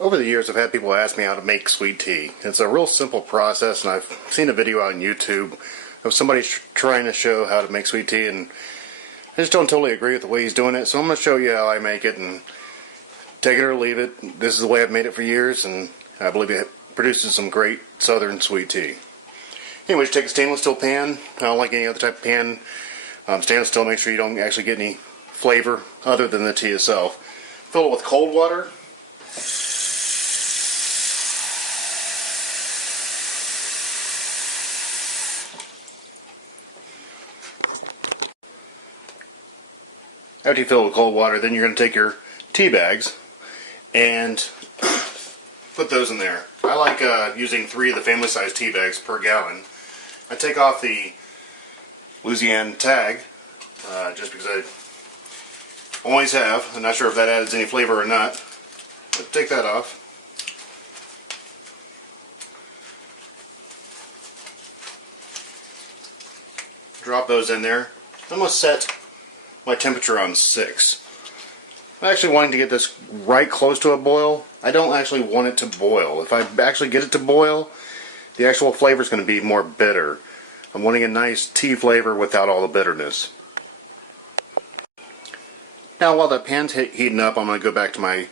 Over the years, I've had people ask me how to make sweet tea. It's a real simple process, and I've seen a video on YouTube of somebody trying to show how to make sweet tea, and I just don't totally agree with the way he's doing it. So I'm going to show you how I make it, and take it or leave it. This is the way I've made it for years, and I believe it produces some great southern sweet tea. Anyway, just take a stainless steel pan. I don't like any other type of pan. Stainless steel, make sure you don't actually get any flavor other than the tea itself. Fill it with cold water. After you fill it with cold water, then you're going to take your tea bags and put those in there. I like using 3 of the family size tea bags per gallon. I take off the Louisiana tag just because I always have. I'm not sure if that adds any flavor or not, but take that off. Drop those in there. I'm going to set my temperature on 6. I'm actually wanting to get this right close to a boil. I don't actually want it to boil. If I actually get it to boil, the actual flavor is going to be more bitter. I'm wanting a nice tea flavor without all the bitterness. Now while that pan's heating up, I'm going to go back to my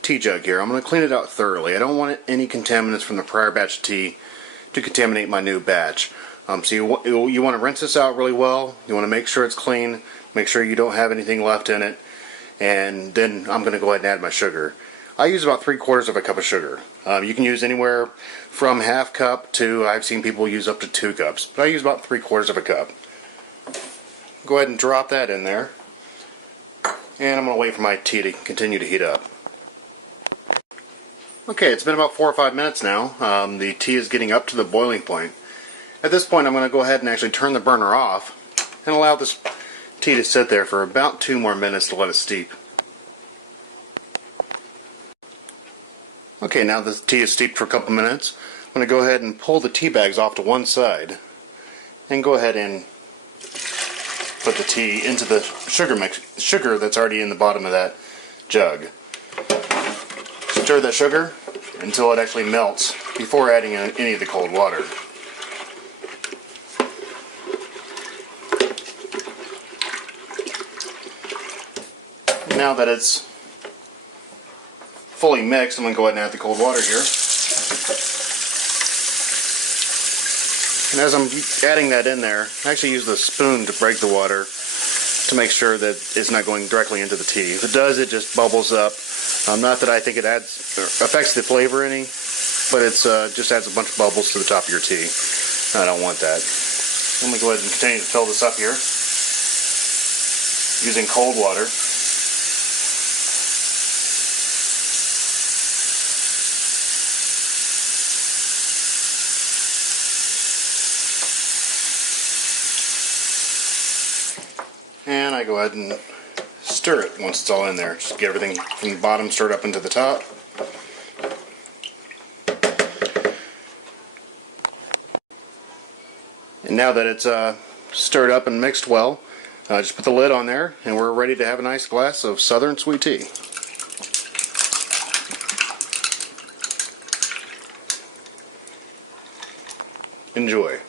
tea jug here. I'm going to clean it out thoroughly. I don't want any contaminants from the prior batch of tea to contaminate my new batch. So you want to rinse this out really well. You want to make sure it's clean. Make sure you don't have anything left in it. And then I'm going to go ahead and add my sugar. I use about 3/4 of a cup of sugar. You can use anywhere from ½ cup to, I've seen people use up to 2 cups. But I use about 3/4 of a cup. Go ahead and drop that in there. And I'm going to wait for my tea to continue to heat up. Okay, it's been about 4 or 5 minutes now. The tea is getting up to the boiling point. At this point, I'm going to go ahead and actually turn the burner off and allow this tea to sit there for about 2 more minutes to let it steep. Okay, now the tea is steeped for a couple minutes. I'm going to go ahead and pull the tea bags off to one side and go ahead and put the tea into the sugar that's already in the bottom of that jug. Stir that sugar until it actually melts before adding any of the cold water. Now that it's fully mixed, I'm going to go ahead and add the cold water here. And as I'm adding that in there, I actually use the spoon to break the water to make sure that it's not going directly into the tea. If it does, it just bubbles up. Not that I think it affects the flavor any, but it just adds a bunch of bubbles to the top of your tea. I don't want that. Let me go ahead and continue to fill this up here using cold water. And I go ahead and stir it once it's all in there. Just get everything from the bottom stirred up into the top. And now that it's stirred up and mixed well, just put the lid on there and we're ready to have a nice glass of southern sweet tea. Enjoy.